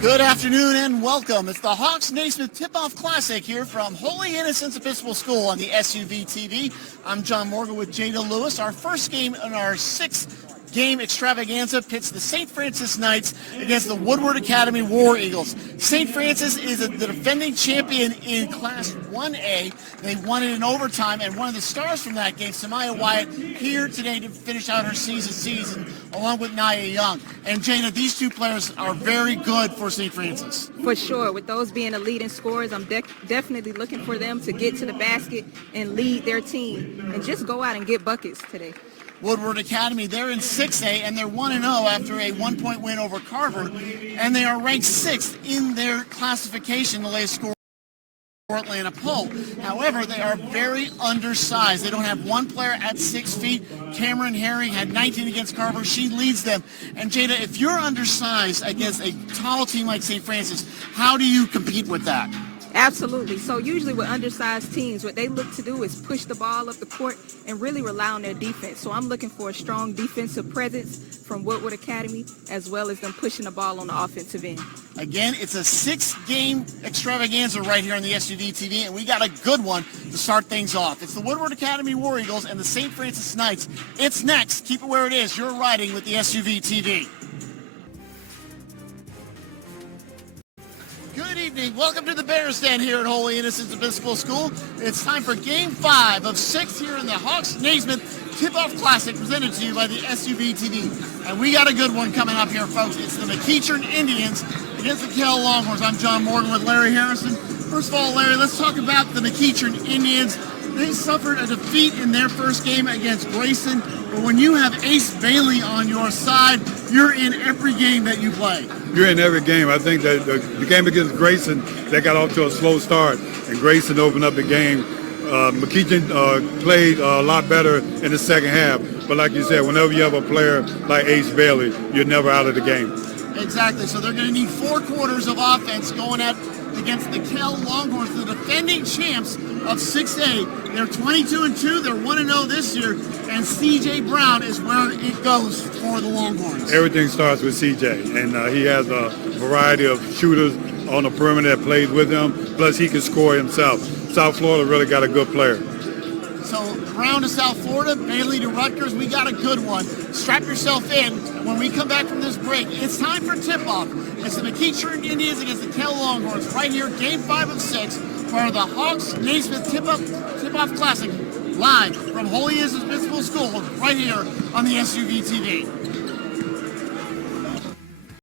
Good afternoon and welcome. It's the Hawks-Naismith Tip-Off Classic here from Holy Innocents Episcopal School on the SUV TV. I'm John Morgo with Jada Lewis. Our first game in our sixth game extravaganza pits the St. Francis Knights against the Woodward Academy War Eagles. St. Francis is the defending champion in Class 1A. They won it in overtime, and one of the stars from that game, Samaya Wyatt, here today to finish out her season along with Nia Young. And Jada, these two players are very good for St. Francis. For sure. With those being the leading scorers, I'm definitely looking for them to get to the basket and lead their team and just go out and get buckets today. Woodward Academy, they're in 6A, and they're 1-0 after a one-point win over Carver, and they are ranked 6th in their classification, the latest score for Atlanta poll. However, they are very undersized. They don't have one player at 6 feet. Cameron Herring had 19 against Carver. She leads them. And Jada, if you're undersized against a tall team like St. Francis, how do you compete with that? Absolutely. So usually with undersized teams, what they look to do is push the ball up the court and really rely on their defense. So I'm looking for a strong defensive presence from Woodward Academy, as well as them pushing the ball on the offensive end. Again, it's a 6-game extravaganza right here on the SUV TV, and we got a good one to start things off. It's the Woodward Academy War Eagles and the St. Francis Knights. It's next. Keep it where it is. You're riding with the SUV TV. Good evening. Welcome to the Bears Den here at Holy Innocents Episcopal School. It's time for Game 5 of 6 here in the Hawks-Naismith Tip-Off Classic presented to you by the SUV TV. And we got a good one coming up here, folks. It's the McEachern Indians against the Kell Longhorns. I'm John Morgan with Larry Harrison. First of all, Larry, let's talk about the McEachern Indians. They suffered a defeat in their first game against Grayson. But when you have Ace Bailey on your side, you're in every game that you play. You're in every game. I think that the game against Grayson, they got off to a slow start, and Grayson opened up the game. McEachern played a lot better in the second half. But like you said, whenever you have a player like Ace Bailey, you're never out of the game. Exactly. So they're going to need 4 quarters of offense going against the Kell Longhorns, the defending champs of 6A. They're 22-2. They're 1-0 this year. And C.J. Brown is where it goes for the Longhorns. Everything starts with C.J. And he has a variety of shooters on the perimeter that plays with him. Plus, he can score himself. South Florida really got a good player. So Brown to South Florida, Bailey to Rutgers. We got a good one. Strap yourself in. When we come back from this break, it's time for tip-off. It's the McEachern Indians against the Kell Longhorns right here, Game 5 of 6 for the Hawks-Naismith Tip-Off Classic, live from Holy Innocents Episcopal School right here on the SUV TV.